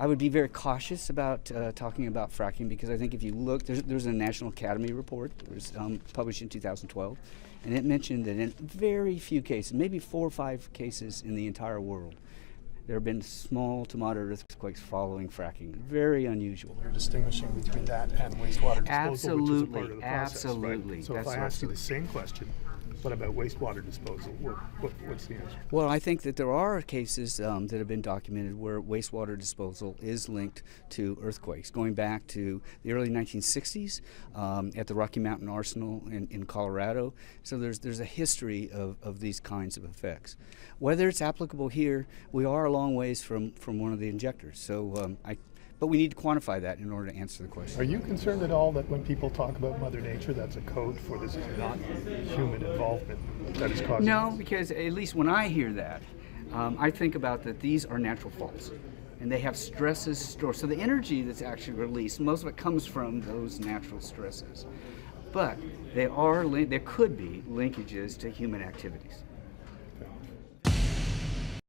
I would be very cautious about talking about fracking, because I think if you look, there's a National Academy report. It was published in 2012, and it mentioned that in very few cases, maybe 4 or 5 cases in the entire world, there have been small to moderate earthquakes following fracking. Very unusual. You're distinguishing between that and wastewater disposal, which is a part of the process, absolutely. right? So if I ask you the same question, what about wastewater disposal? What's the answer? Well, I think that there are cases that have been documented where wastewater disposal is linked to earthquakes, going back to the early 1960s at the Rocky Mountain Arsenal in Colorado. So there's a history of these kinds of effects. Whether it's applicable here, we are a long ways from one of the injectors. So but we need to quantify that in order to answer the question. Are you concerned at all that when people talk about Mother Nature, that's a code for this is not human involvement that is causing No, this? because at least when I hear that, I think about that these are natural faults, and they have stresses stored. So the energy that's actually released, most of it comes from those natural stresses. But there could be linkages to human activities.